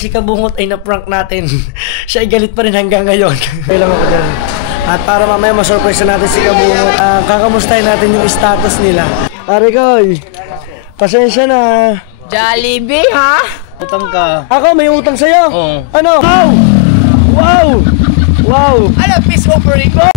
Si Kabungot ay na-prank natin. Siya ay galit pa rin hanggang ngayon. Kailangan ako dyan. At para mamaya ma-surprise natin si Kabungot, kakamustahin natin yung status nila. Arikoy, pasensya na. Jollibee, ha? Utang ka. Ako, may utang sa'yo? Oo. Ano? Wow! Wow! Wow! Ano, peace offering ko?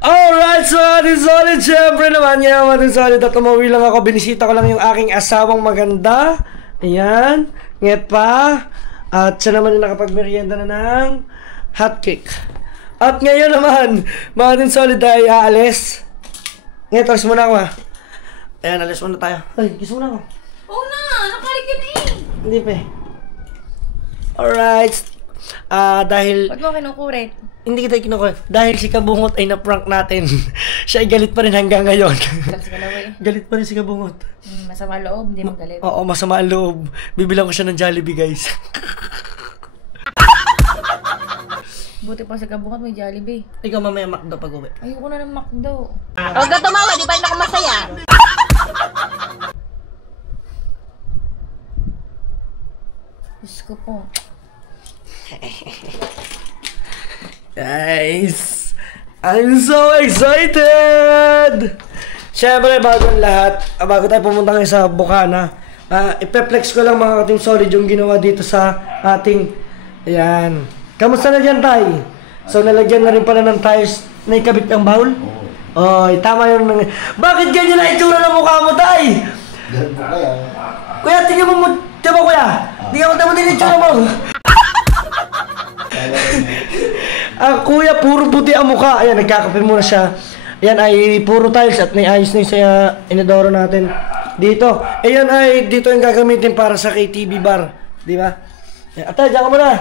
Alright, so ating solid, syempre naman yan, ating solid. At umuwi lang ako, binisita ko lang yung aking asawang maganda. Ayan, nget pa. At siya naman yung nakapagmerienda na ng hotcake. At ngayon naman, mga ating solid ay aalis. Nget, alis muna ako ha. Ayan, alis muna tayo. Ay, kiss muna ako. Oo na, nakalik yun eh. Hindi pa eh. Alright. Dahil... Ba't mo kinukurit? Hindi kita kinukuha. Dahil si Kabungot ay na-prank natin. Siya ay galit pa rin hanggang ngayon. Galit pa rin si Kabungot. Masama loob, hindi magalit. Oo, masama ang loob. Bibilang ko siya ng Jollibee, guys. Buti pa sa Kabungot may Jollibee. Ikaw mamaya McDo pag uwi. Ayoko na ng McDo. Huwag ka tumawa, di ba yun ako masaya? Diyos ko po. Guys, I'm so excited! Siyempre, bago ang lahat, bago tayo pumunta ngayon sa Bukana, ipeplex ko lang mga Team Solid yung ginawa dito sa ating, ayan. Kamusta na dyan, Tay? So, nalagyan na rin pala ng tires na ikabit ang bowl? Oy, tama yung bakit ganyan na itsura ng mukha mo, Tay? Kuya, tingnan mo mo, diba kuya? Tingnan mo tama din itsura mo. Kuya, puro puti ang mukha. Ayan, nagkakape muna siya. Ayan ay puro tiles at naiayos na yung sa inodoro natin dito. Ayan ay dito yung gagamitin para sa KTV bar. Di ba? Ate, diyan ka muna.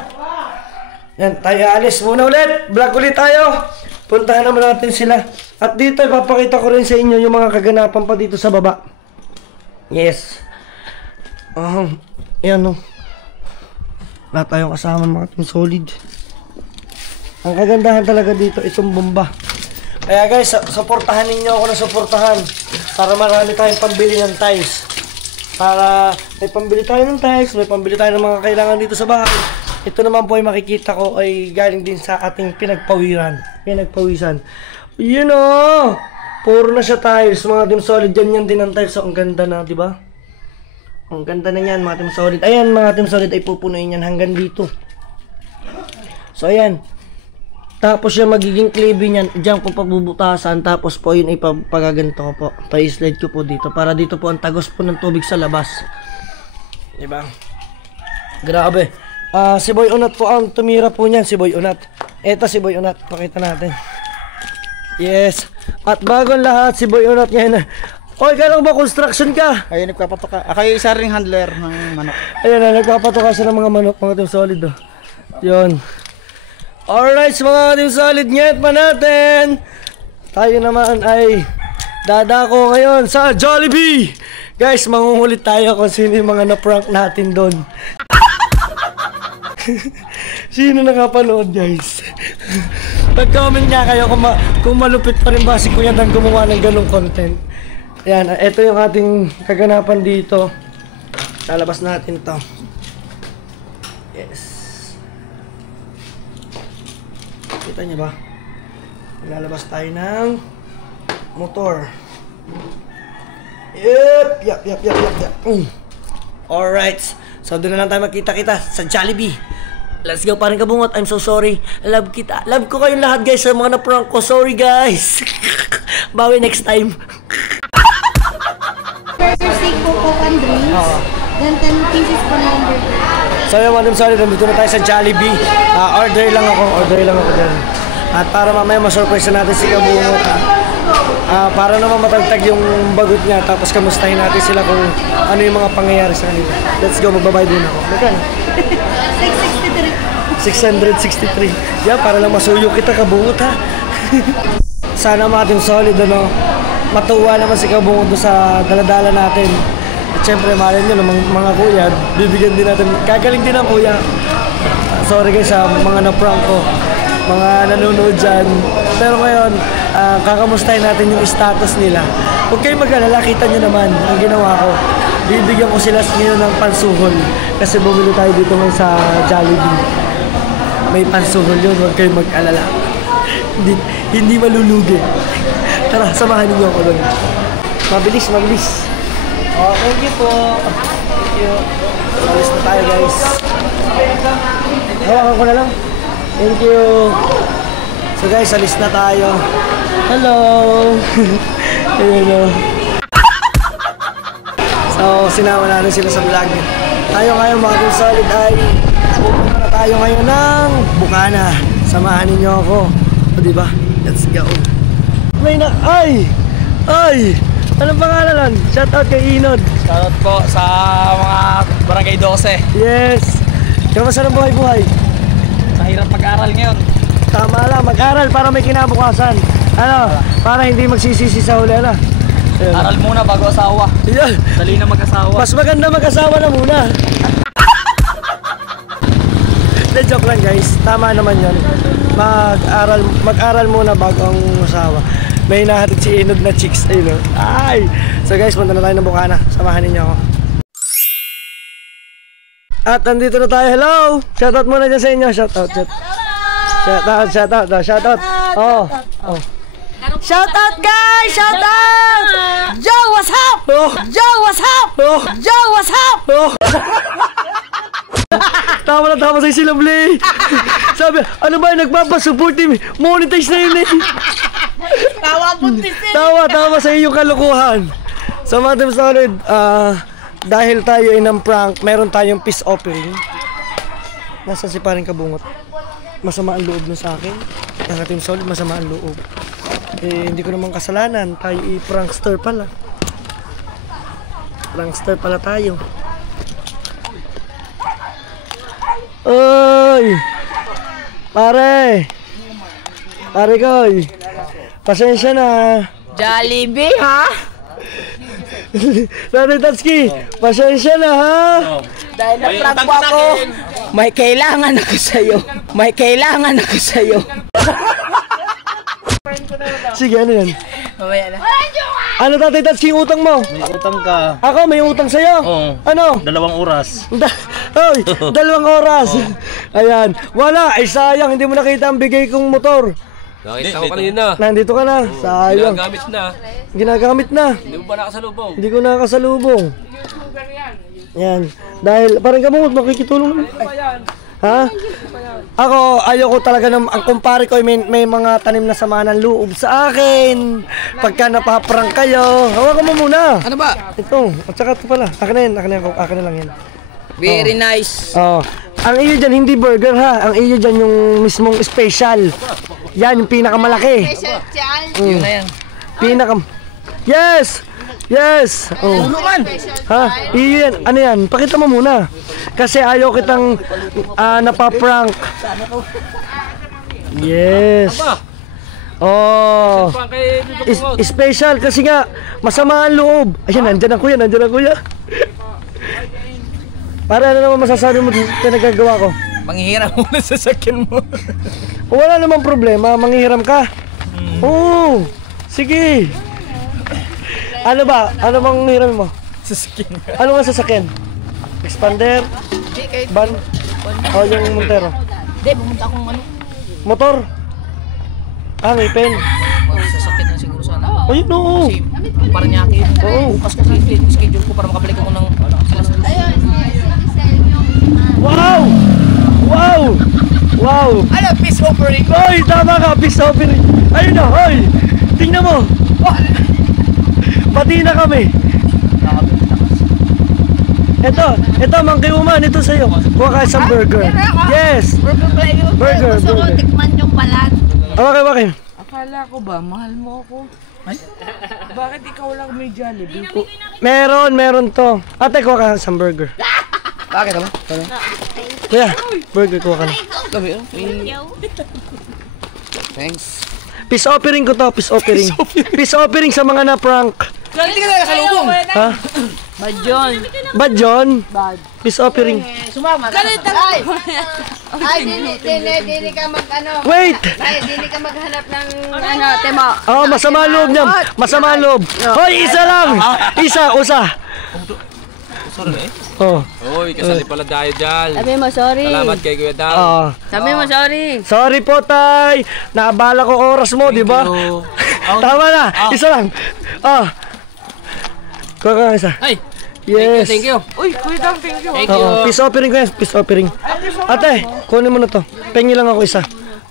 Ayan, tayo alis muna ulit. Vlog ulit tayo. Puntahan naman natin sila. At dito, ipapakita ko rin sa inyo yung mga kaganapan pa dito sa baba. Yes. Ayan o. Lahat tayong kasama mga Team Solid. Ang kagandahan talaga dito, itong bomba. Kaya guys, suportahan ninyo ako na suportahan para marami tayong pambili ng tiles. Para may pambili tayo ng tiles, may pambili tayo ng mga kailangan dito sa bahay. Ito naman po ay makikita ko ay galing din sa ating pinagpawisan. You know, puro na siya tiles, mga Team Solid. Yan din ang tiles. So, ang ganda na, di ba? Ang ganda na yan, mga Team Solid. Ayan, mga Team Solid ay pupunuin yan hanggang dito. So, ayan. Tapos yung magiging clave niyan, diyan po pagbubutasan. Tapos po yun ipagaganto ko po. Pa-slide ko po dito. Para dito po ang tagos po ng tubig sa labas. Diba? Grabe. Si Boy Unat po ang tumira po niyan. Si Boy Unat. Eto si Boy Unat. Pakita natin. Yes. At bago lahat, si Boy Unat ngayon. Oy, kailan ba construction ka? Ayun, nagpapatoka. Kayo isa ring handler ng manok. Ayun na, nagpapatoka siya ng mga manok. Mga Team Solid. Oh. Yun. Alright, mga Team Solid, nget pa natin. Tayo naman ay dadako ngayon sa Jollibee. Guys, mangungulit tayo kung sino yung mga na-prank natin doon. Sino nakapanood, guys? Mag-comment nga kayo kung malupit pa rin ba si Kuya Dan gumawa ng ganong content. Ayan, ito yung ating kaganapan dito. Lalabas natin to. Yes. Kita niyo ba? Lalabas tayo ng motor. Yep. Alright. So doon na lang tayo magkita-kita sa Jollibee. Let's go, parang Kabungot. I'm so sorry. Love kita. Love ko kayong lahat, guys, sa mga na-prank ko. Sorry, guys. Bawi next time. Burger steak po po and drinks. Then 10 pieces po na burger. So yun, madam, sorry, nandito na tayo sa Jollibee. Order lang ako dyan. At para mamaya ma-surprise na natin si Kabungot. Para naman matagtag yung bagot niya. Tapos kamustahin natin sila kung ano yung mga pangyayari sa kanila. Let's go, magbabayad din ako. Magkano? 663. Yeah, para lang masuyo kita, Kabungot, ha. Sana mga Team Solid, ano, matuwa naman si Kabungot sa daladala natin. At syempre, mahalin nyo ng mga kuya, bibigyan din natin. Kagaling din ang kuya. Sorry guys sa mga na-prank ko. mga nanonood dyan. Pero ngayon, kakamustahin natin yung status nila. Huwag kayong mag-alala, kita nyo naman ang ginawa ko. Bibigyan ko sila ngayon ng pansuhol. Kasi bumili tayo dito ngayon sa Jollibee. May pansuhol yun, huwag kayong mag-alala. Hindi malulugi. Tara, samahan niyo ako doon. Mabilis, mabilis. Oh, thank you po. Thank you. Alis na tayo, guys. Hawakan ko na lang. Thank you. So guys, alis na tayo. Hello. Ayun o. So, sinama natin sila sa vlog. Tayo ngayon mga Team Solid ay pupunta na tayo ngayon ng Bukana. Samahan ninyo ako. O diba? Let's go. May na... Ay! Ay! Anong pangalan? Shoutout kay Inod. Shoutout po sa mga Barangay 12. Yes! Kamusta ng buhay-buhay? Sa hirap mag-aral ngayon. Tama lang, mag-aral para may kinabukasan. Ano? Para hindi magsisisi sa huli na. Ayun. Aral muna bago asawa. Yan. Dali na mag-asawa. Mas maganda mag-asawa na muna. De, joke lang guys. Tama naman yun. Mag-aral muna bago ang asawa. May nahatid si Inod na chicks. Ayun. Ay! So guys, punta na tayo ng Bukana. Samahan ninyo ako. At nandito na tayo. Hello! Shoutout muna dyan sa inyo. Shoutout. Shoutout. Oh. Shoutout guys! Shoutout! Joe, what's up? Oh. Joe, what's up? Oh. Joe, what's up? Oh. Tama na tama sa Silabli. Sabi, ano ba yung nagpapasupport team? Monetize na yun eh. Tawa sa iyong kalukuhan. Sa mga Team Solid, dahil tayo ay ng prank, meron tayong peace offering. Nasa si paring Kabungot. Masama ang loob na sa akin. Ang Team Solid, masama ang loob. Eh, hindi ko naman kasalanan. Tayo i-prankster pala. Prankster pala tayo. Oy! Pare koy! Pasensya na. Jollibee, ha? Tatay Tatsuki, pasensya na ha. Dahil na-prank po ako. May kailangan ako sa'yo. May kailangan ako sa'yo. Sige, ano yan? Mamaya na. Ano Tatay Tatsuki yung utang mo? May utang ka. Ako, may utang sa'yo? Oo. Ano? 2 oras. Oy, 2 oras. Ayan. Wala, ay sayang, hindi mo nakita ang bigay kong motor. Nakita ko kanina. Nandito ka na. Sayang. Ginagamit na. Ginagamit na. Hindi mo ba nakasalubong? Hindi ko nakakasalubong. Yan. Dahil parang Kabungot makikitulong naman. Ha? Ako, ayoko talaga ng ang kumpare ko may mga tanim na sama ng loob sa akin. Pagka napaprank kayo, hawakan mo muna. Ano ba? Ito, at saka ito pala. Akin na yan, akin na lang yan. Very nice. Oh. Ang iyo dyan, hindi burger ha. Ang iyo dyan yung mismong special. Yan, yung pinakamalaki. Yun na yan. Yes! Yes! Oh. Ha? Iyo yan. Ano yan? Pakita mo muna. Kasi ayaw kitang napaprank. Yes. Oh. Special kasi nga masama ang loob. Ayan, nandyan ang kuya. Para ano naman masasabi mo sa nagagawa ko? Manghihiram mo na sasakyan mo. Wala namang problema, manghihiram ka. Oo. Sige. Ano ba? Ano bang hiram mo? Sasakyan. Ano nga sasakyan? Expander? Van? O yung Montero? Hindi, pumunta akong ano. Motor? May pen. Sasakyan na siguro sana. Ayun, oo. Kasi parang yakin. Oo. Bukas kasi schedule ko para makabalik ako ng alas. Wow! Wow! Wow! Ano, peace offering? Hoy, tama ka, peace offering. Ayun na, hoy! Tingnan mo! Pati na kami. Ito, mangkiuman, ito sa'yo. Kuha ka isang burger. Yes! Burger. Gusto ko tikman yung balat. Okay. Akala ko ba, mahal mo ako? Ay? Bakit ikaw lang may Jollibee? Meron to. Ate, kuha ka isang burger. Bakit naman? Kuya, burger kuha ka na. Thanks. Peace offering ko to, peace offering. Peace offering sa mga na-prank. Hindi ka na nakasalubong. Ha? Bad John. Bad John? Peace offering. Sumama. Galit ako. Ay, dili ka mag ano. Wait! Ay, dili ka maghanap ng ano, tema. Oh, masama loob niya. Masama loob. Hoy, isa lang. Usa. Sorry eh. Oh. Uy, kasali pala tayo dyan. Sabi mo, sorry. Salamat kay Kuya Dal. Sabi mo, sorry. Sorry po, Tay. Naabala ko oras mo, di ba? Tama na. Isa lang. Kuha ka isa. Ay! Yes. Thank you. Uy, Kuya Dang, thank you. Thank you. Peace offering ko yan. Peace offering. Ate, kunin mo na to. Pengi lang ako isa.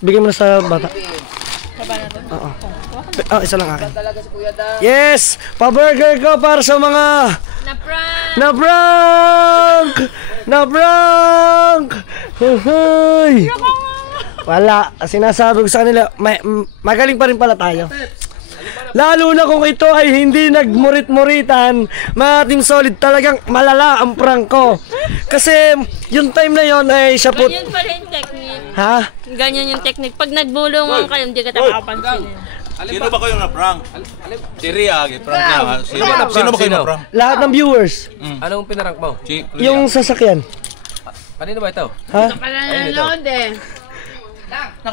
Bigyan mo na sa bata. Oo. Isa lang akin. Yes! Pa-burger ko para sa mga... Na-prank! Hoy! Wala. Sinasabi ko sa kanila, magaling pa rin pala tayo. Lalo na kung ito ay hindi nagmurit-muritan, mga Team Solid, talagang malala ang prank ko. Kasi yung time na yon ay siya po... Ganyan pala yung technique. Ha? Ganyan yung technique. Pag nagbulungan kayo, hindi ka makapansin. Sino ba kayong na-prank? Si Ria, prank niya. Sino ba kayo na-prank? Lahat ng viewers. Anong pinarank mo? Si Yung sasakyan. Kanino ba ito? Ha? Nanonood eh.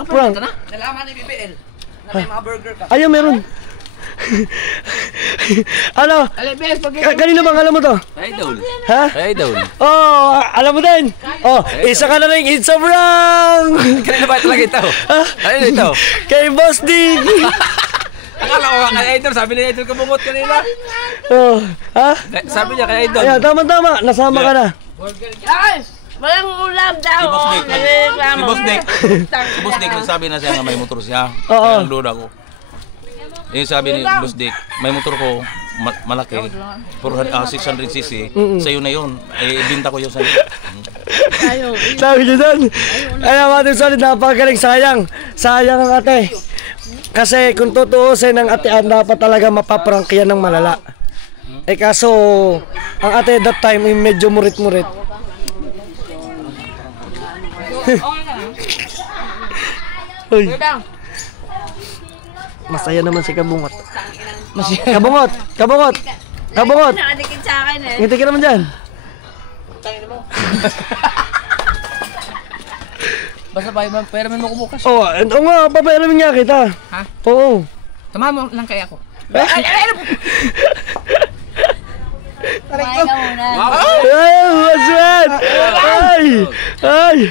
Prank. Nalaman ni BBL na may mga burger ka. Ayun, meron. Ano? Kanino bang alam mo to? Idol. Ha? Idol. Oh, alam mo din. Oh, isa ka na rin. It's a prank. Kanino ba talaga ito? Kanino ito? Kay Boss Dig. Akala ko kay Idol. Sabi ni Idol kabungot kanina. Oh, ha? Sabi niya kay Idol. Ayan, tama-tama. Nasama ka na. Walang ulam daw. Si Boss Nick. Nalireklamo. Si Boss Nick nagsabi na siya nga may motor siya. Oo. Kaya ang duda ko. Yung sabi ni Boss Dick, may motor ko malaki, 600cc, sa'yo na yun. Binta ko yun sa'yo. Sabi niyo doon. Ayan, mga Team Solid, napakagaling. Sayang ang ate. Kasi kung tutuusin ang atean, dapat talaga mapaprank yan ng malala. Eh kaso, ang ate that time ay medyo murit-murit. Uy. Masaya naman si Kabungot. Kabungot! Nakadikit sa akin eh. Ngiti ka naman dyan. Basta pera mo ko bukas. Oo nga, papairamin nga kita. Ha? Oo. Tama mo lang kaya ako. Kumain ka muna. Ay, what's that? Ay!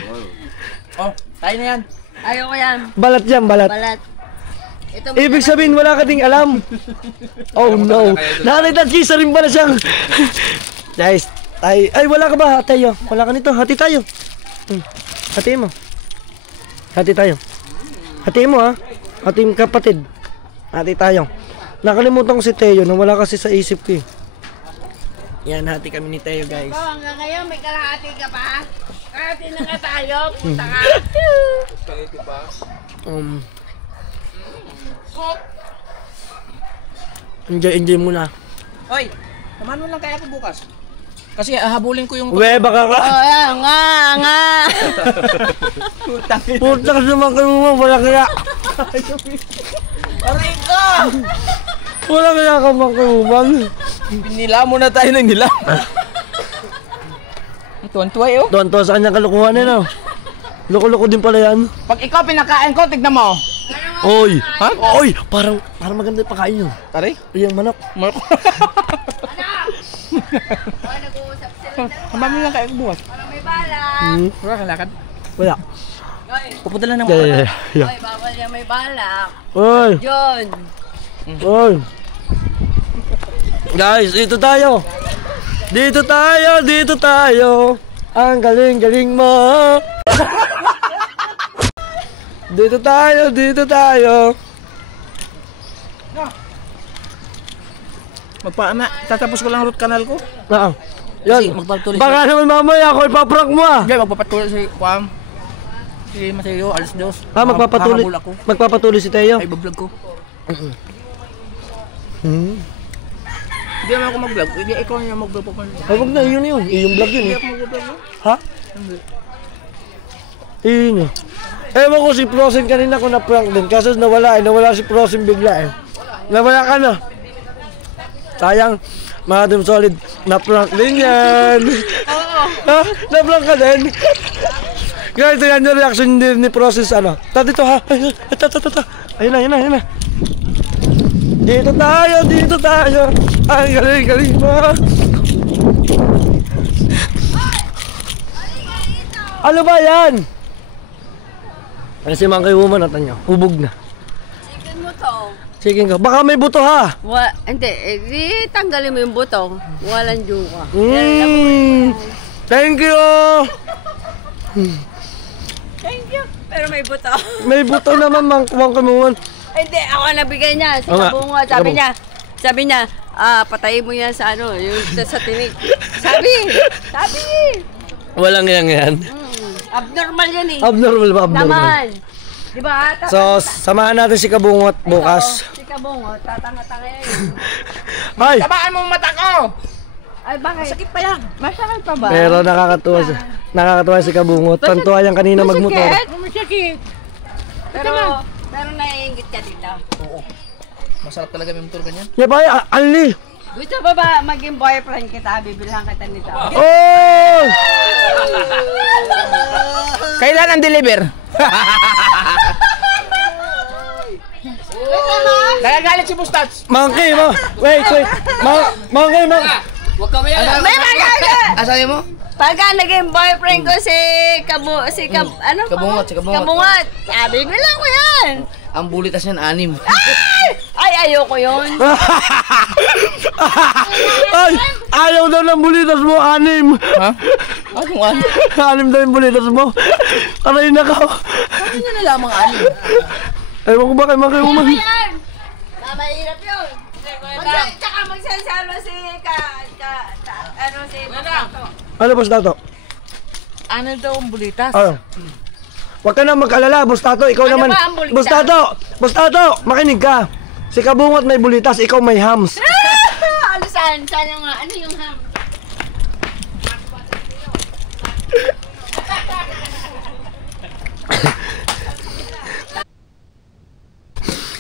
Oh, tayo na yan. Ayoko yan. Balat yan, balat. Balat. Ito Ibig sabihin, wala ka ding alam. Oh no. Nakalitan kisa rin pala siyang. Guys, ay wala ka ba? Tayo. Wala ka nito. Hati tayo. Hati mo. Hati tayo. Hati mo ha. Hati mo kapatid. Hati tayo. Nakalimutan ko si Teo. Wala kasi sa isip ko eh. Yan, hati kami ni Teo guys. Oh, hanggang ngayon may kalahati ka pa? Kalahati na nga tayo. Punta ka. Enjoy muna. Oy, tamahan mo lang kaya ako bukas. Kasi hahabulin ko yung... Uwe, baka ka. Oh, yan. Nga. Puta ka naman kayo mo. Wala kaya. Aray ka! Wala kaya ka makayumang. Nila mo na tayo ng nila. Tuwan-tuwa eh oh. Doon to sa kanyang kalukuhan eh no. Loko-loko din pala yan. Pag ikaw pinakain ko, tignan mo. Oy! Ha? Oy! Parang maganda yung pakain nyo. Taray? Yung manok. Tamahan mo lang kaya ako bukas. May bala. Wala kang lakad. Wala. Pupunta lang ng Yeah. Ay, bawal yan may balak. Oy! John. Oy! Guys, dito tayo! Dito tayo! Ang galing-galing mo! Dito tayo! Tatapos ko lang root canal ko. Yan. magpatuloy Baka naman mamaya ako ipaprank mo ah! Hindi, magpapatuloy si Juan. Si Mateo, alas dos. Magpapatuloy. Hahabol ako. Magpapatuloy si Teo. Ay, bablog ko. Hindi naman ako mag-vlog. Hindi, ikaw niya mag-vlog pa. Ay, wag na, yun. Iyong vlog yun eh. Ako mag-vlog. Ha? Iyon yun. Ewan ko si Frozen kanina ko na-prank din. Kaso nawala si Frozen bigla eh. Nawala ka na. Sayang, mga Team Solid, na-prank din yan. Oo. Ha? Na-prank ka din? Guys, yan yung reaction ni Process, ano. Dito ha. Ayun na. Dito tayo. Ay, galing mo. Ano ba yan? Kasi mga woman natin nyo, hubog na. Chicken mo to. Chicken ka. Baka may buto ha. Hindi, tanggalin mo yung buto. Walang juka. Thank you. Thank you. Pero may buto. May buto naman, mangkuwang kamuhan. Hindi, ako nabigay niya. Si Oo nga. Kabungo, sabi niya, patayin mo yan sa ano, yung sa tinik. Sabi. Walang yan. Abnormal yan eh. Abnormal ba? Abnormal. Naman. Diba? So, samahan natin si Kabungot bukas. Si Kabungo, tatanga-tanga yan. Ay! Tabaan mo mata ko! Ay, bakit? Masakit pa yan. Masakit pa ba? Pero nakakatuwa si Kabungot. Tantuwa yan kanina magmotor. Masakit. Pero naiingit ka dito. Masarap talaga may motor ganyan. Yeah, ba? Ali! Gusto ba ba maging boyfriend kita? Bibilhan kita nito. Oh! Kailan ang deliver? Kaya galit si Bustats! Monkey mo! Wait! Monkey mo! Huwag ka maya! May magaga! Asabi mo? Pagka naging boyfriend ko si Kabungot. Kabungot. Bibilhan ko yan. Ang bulitas niyan, 6. Ay, ayoko yun. Ay! Ayaw daw ng bulitas mo, 6! Ha? Anong 6? 6 daw yung bulitas mo. Aray na ka. Bakit niya nalamang 6? Ewan ko ba kay Monkey Woman? Yan. Mahirap yun. Tsaka magsasalo si Pato. Ano, Boss Tato? Ano daw ang bulitas? Ano? Huwag ka na mag-alala, Boss Tato. Ikaw Ano naman. ba ang bulitas? Boss Tato, makinig ka. Si Kabungot may bulitas, ikaw may hams. Ano saan? Saan yung ano yung ham?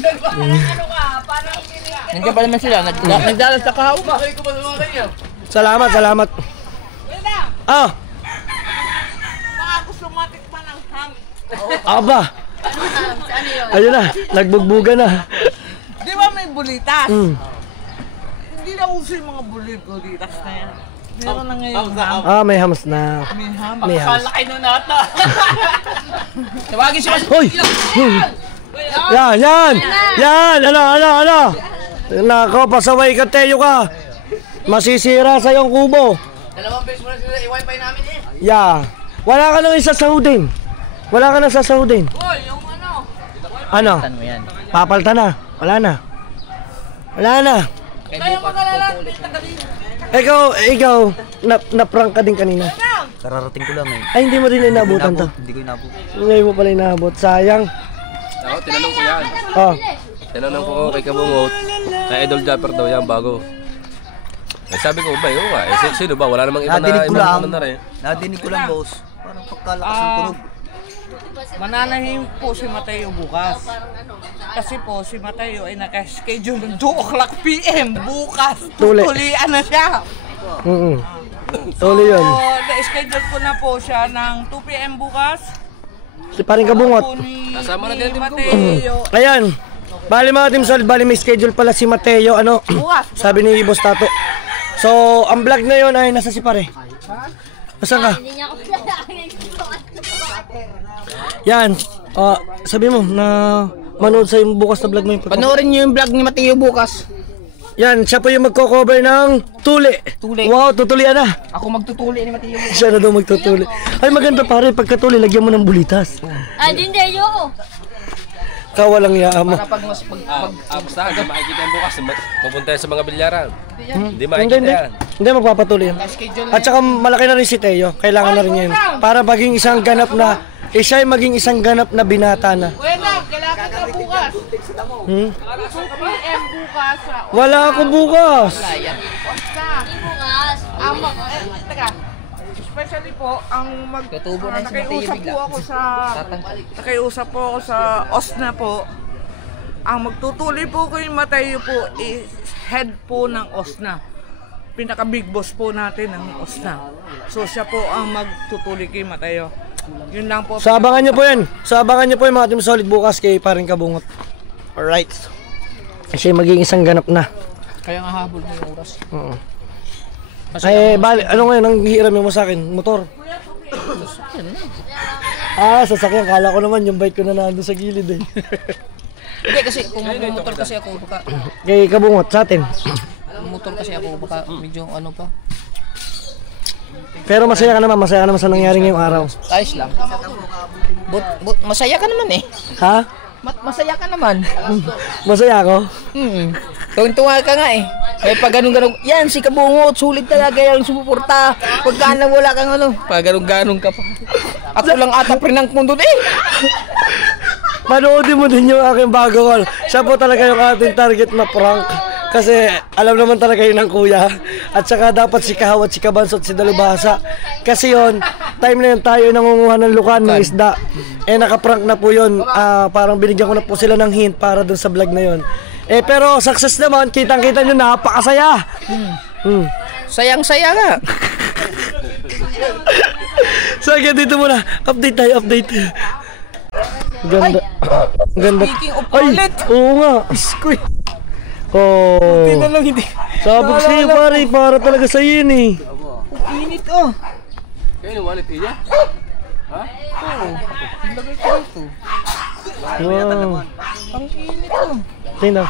Ano ka? Parang Nandiyan pa naman sila. Nagdalas sa kahaw ba? Salamat. Ah, baka gusto matikman ng ham. aba. Ano yun? Ayun na, nagbugbuga na. Di ba may bulitas? Mm. Hindi na uso yung mga bulitas na yan. Meron na ngayon ham. Ah, may hams na. May ham. May hams. Laki nun nata. Tawagin si Mas. Hoy! Yan! Ano? Nako, pasaway ka, Teo ka. Masisira sa yung kubo. 2 beses mo na sila i-wifi namin eh. Yeah. Wala ka nang isasahudin. Hoy, yung ano? Ano? Tan mo yan. Papalta na. Wala na. Kaya magalala, tagalin. Ikaw, na-prank ka din kanina. Kararating ko lang eh. Ay, hindi mo rin inabutan to. Hindi ko inabot. Ngayon mo pala inabot. Sayang. Ako, tinanong ko yan. Oh. Tinanong ko kay Kabungot. Kay Idol Japper daw yan bago. Eh, sabi ko ba, yun nga. Sino ba? Wala namang iba na rin. Nadinig ko lang, boss. Parang pagkalakas ng tunog. Mananahim po si Mateo bukas. Kasi po si Mateo ay naka-schedule ng 2 PM bukas. Tuli. Tulian na siya. Tuloy yun. So, na-schedule ko na po siya ng 2 PM bukas. Si paring Kabungot. Po ni Kasama na din Mateo. Ayan. Bali mga Team Sol, bali may schedule pala si Mateo. Ano? Bukas. Sabi ni Boss Tato. So, ang vlog na yun ay nasa si pare. Nasaan ka? Hindi niya ako Yan. Sabi mo na manood sa yung bukas na vlog mo yung Panoorin niyo yung vlog ni Mateo bukas. Yan, siya po yung magko-cover ng tuli. Wow, tutulian na. Ako magtutuli ni Mateo bukas. Siya na daw magtutuli. Ay, maganda pare, pagkatuli, lagyan mo ng bulitas. Hindi, ayoko. Kawalang yaama. Para pag mas Basta, hindi makikita yan bukas. Pupunta yan sa mga bilyaran. Hindi Hindi, makikita yan. Hindi, magpapatuloy yan. At saka malaki na rin si Teo. Kailangan na rin yan. Para maging isang ganap na, siya'y maging isang ganap na binata na. Kuya Dam, kailangan ka bukas. 2 PM bukas. Wala ako bukas. Bukas. Teka. Especially po, Tutubo na si Mateo nakiusap bigla. po ako sa OSNA po. Ang magtutuli po kay Mateo po is head po ng OSNA. Pinaka big boss po natin ng OSNA. So siya po ang magtutuli kay Mateo. Yun lang po. So abangan nyo po yan. So abangan nyo po yung mga Team Solid bukas kay Paring Kabungot. Alright. Kasi magiging isang ganap na. Kaya nga habol mo yung oras. Oo. Ay, bali, ano ngayon ang hiram mo sa akin? Motor? Sasakyan. Kala ko naman yung bike ko na nandun sa gilid eh. Hindi kasi kung motor kasi ako baka Kay Kabungot, sa atin. motor kasi ako baka medyo ano pa. Pero masaya ka naman sa nangyari ngayong araw. Ayos lang. Masaya ka naman eh. Ha? Masaya ka naman. Masaya ako? Tuwang-tuwa ka nga eh. Kaya pag ganun-ganun, yan si Kabungot, sulit talaga yung sumuporta. Pagka nang wala kang ano, pag ganun-ganun ka pa. Ako lang ata prinang mundo eh. Panoodin mo din yung aking bago call. Siya po talaga yung ating target na prank. Kasi alam naman talaga yun ng kuya. At saka dapat si Kahaw at si Kabansot si Dalubhasa. Kasi yon time na yun tayo nangunguha ng lukan ng isda. Eh nakaprank na po yun. Parang binigyan ko na po sila ng hint para dun sa vlog na yun. Eh pero success naman, kitang-kita nyo, napakasaya. Sayang-saya nga. So again, dito muna. Update tayo, update. Ganda. Ganda. Speaking of Ay, wallet. oo nga. Squid. Oh. Hindi na lang hindi. Sabog sa'yo pare, para talaga sa'yo yun eh. Init oh. Kayo yung wallet niya? Lagay ko ito. Wow. Ang init oh. Tingnan.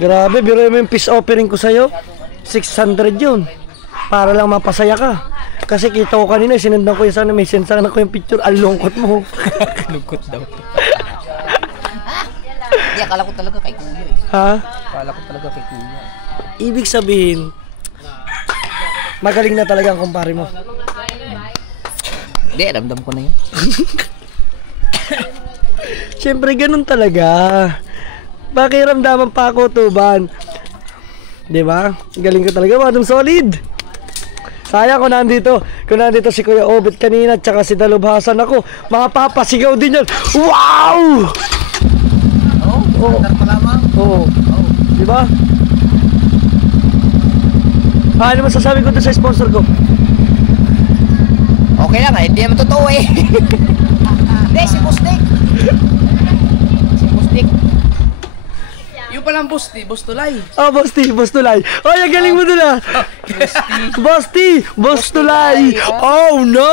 Grabe, biro mo yung peace offering ko sa'yo. 600 yun. Para lang mapasaya ka. Kasi kita ko kanina, sinendan ko yung sana, may send sana ko yung picture. Ang lungkot mo. Lungkot daw. Hindi, akala ko talaga kay kuya eh. Ha? Akala ko talaga kay kuya. Ibig sabihin, magaling na talaga ang kumpare mo. Hindi, ramdam ko na yun. Siyempre, ganun talaga. Pakiramdaman pa ako, Tuban. Diba? Galing ko talaga, Madam Solid. Sayang kung nandito si Kuya Obet kanina at saka si Dalubhasan ako. Mapapasigaw din yan. Wow! Oo. Oo. Diba? Ano masasabi ko doon sa sponsor ko? Okay lang, hindi naman totoo eh. Hindi, si Bustik. Si Bustik. Yung palang Busti, Bustulay. Oh, Bostulay. Oh, yung galing mo doon ah. Bostulay. Oh, no!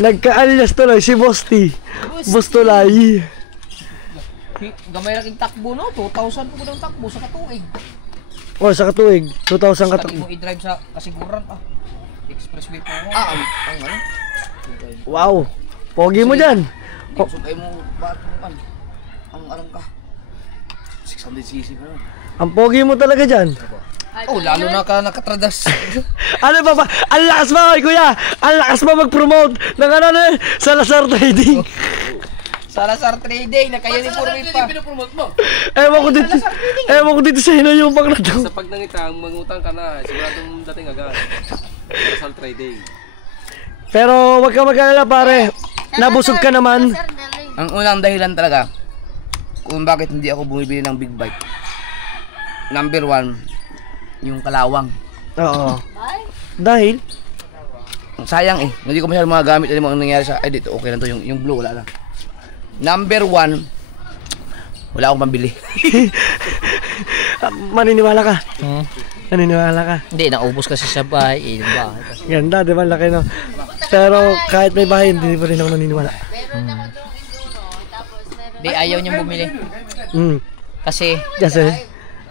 Nagka-alias tuloy si Bostulay. Gamay na king takbo no, 2,000 po ng takbo sa katuig. Oh, sa katuig. 2,000 Tapos katuig. mo i-drive sa kasiguran expressway po mo. Ang ano? Wow. Pogi mo dyan. Sugay mo, bakit ang alam ka? 600cc pa nun. Ang pogi mo talaga dyan. Oh, lalo na ka nakatradas. Ano ba ba? Ang lakas mo, kuya! Ang lakas mo mag-promote ng ano na Salazar Trading. Salazar Trading, na kayo ni Purmi pa. Pinopromote mo? Ewan ko dito sa hinayupak na to. Sa pag nangitang, mangutang ka na, siguradong dating agad. Salazar Trading. Pero wag ka mag-alala pare. Nabusog ka naman. Ang unang dahilan talaga kung bakit hindi ako bumibili ng big bike. Number 1, yung kalawang. Oo. Dahil? Sayang eh, hindi ko masyadong magagamit. Ano ang nangyari sa, dito okay lang to, yung blue, wala lang. Number 1, wala akong pambili. Maniniwala ka? Naniniwala ka? Hindi, naubos kasi sa bahay. Ganda, di ba? Laki no? Pero kahit may bahay, hindi pa rin ako naniniwala. Hindi, ayaw niyang bumili. Kasi,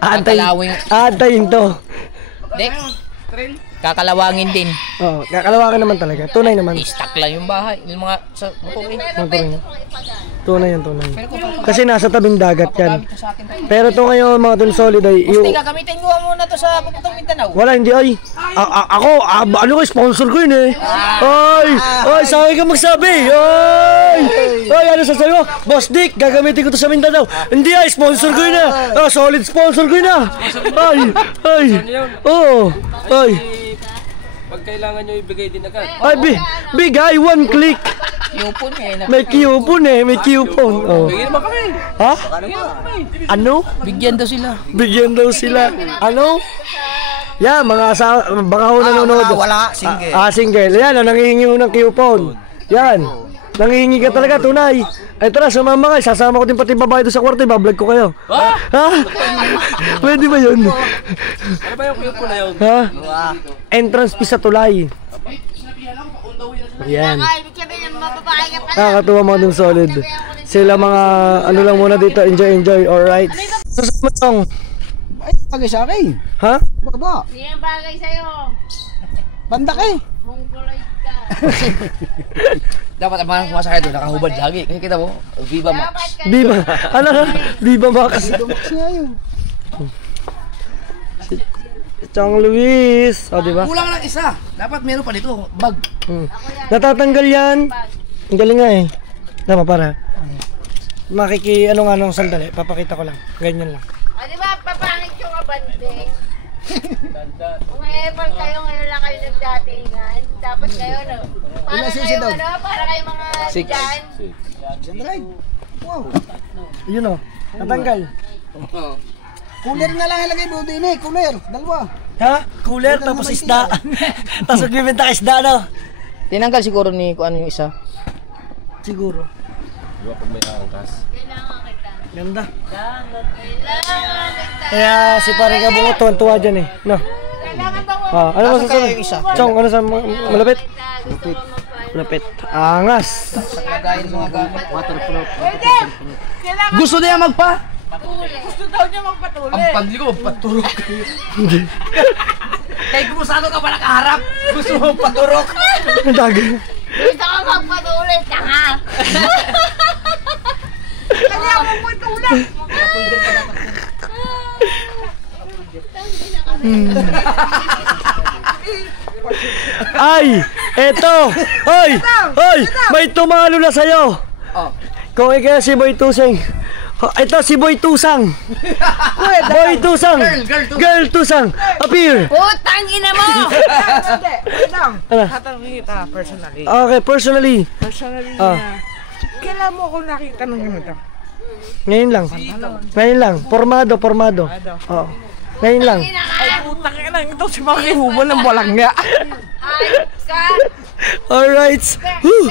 aantayin to. hindi, kakalawangin din. Oo, kakalawakan naman talaga. Tunay naman. I-stack lang yung bahay. Yung mga sa motor eh. Tunay yan. Kasi nasa tabing dagat yan. Pero ito ngayon mga Team Solid ay... Gusti, gagamitin ko muna to sa papuntang Mindanao. Wala, hindi ay. Ano ko, sponsor ko yun eh. Ay, sa akin ka magsabi. Ay, ano sasabi mo? Boss Dick, gagamitin ko to sa Mindanao. Hindi ay, sponsor ko yun ah. Solid sponsor ko yun ah. Ay. Pag kailangan nyo ibigay din agad. Ay, bigay, one click. Coupon eh. May coupon eh, may coupon. Oh. Bigyan naman kami. Ha? Ano? Bigyan daw sila. Bigyan daw sila. Ano? Yan, mga asawa, baka ho nanonood. Wala, single. Single. Yan, nangihingi ho ng coupon. Yan. Nangihingi ka talaga, tunay. Ay tara, sumama ka. Sasama ko din pati babae doon sa kwarto. Bablog ko kayo. Ha? Pwede ba yun? Ano ba yung coupon na yun? Ha? Entrance fee sa tulay. Yan. Nakakatuwa mga Team Solid. Sila mga ano lang muna dito. Enjoy. Alright. Sasama tong. Ay, bagay sa akin. Ha? Baka ba? Hindi ang bagay sa'yo. Bandak eh. Mongoloid ka. Dapat ang mga sumasakay doon, nakahubad lagi. Kasi kita mo, Viva Max. Viva. Ano ka? Viva Max. Chong Luis. O, diba? Kulang lang isa. Dapat meron pa dito, bag. Natatanggal yan. Ang galing nga eh. Tama para. Ano nga nung sandali. Papakita ko lang. Ganyan lang. O, di ba, papangit yung abanding? Kung ever kayo, ngayon lang kayo nagdatingan. Dapat kayo, no? Para kayo, para kayo mga dyan. Wow. Yun o. Natanggal. Cooler nga lang ilagay mo din eh, cooler. Dalawa. Ha? Cooler tapos isda. Tapos magbibenta ka isda, no? Tinanggal siguro ni kung ano yung isa. Siguro. Di ba pag may angkas? Kailangan kita. Ganda. Kailangan kita. Kaya si pare ka bungo tuwan-tuwa dyan eh. No? Kailangan ba mo? Ano ba sasabi? Chong, ano sa malapit? Gusto mo magpaano? Malapit. Angas. Lagayin sa mga gamit. Waterproof. Gusto niya magpa? Ang panligo, paturok. Kaya kumusano ka pa nakaharap. Gusto mo paturok. Ang dagi. Gusto ko magpatuloy ka ha? Kaya mo po ito ulit. Ay! Eto! Hoy! Hoy! May tumalo na sa'yo! Kung ikaw si Boy Tuseng. Ito si Boy Tusang. Boy Tusang. Girl Tusang. Appear. Putang ina mo! Ano? Tatanungin kita personally. Okay, personally. Personally Ah. na. Kailan mo ako nakita ng ganito? Ngayon lang. Ngayon lang. Formado. Oo. Ngayon lang. Ay, putang ina, ito si Maki Hubo ng walang nga. Ay, ka! Alright. Whew.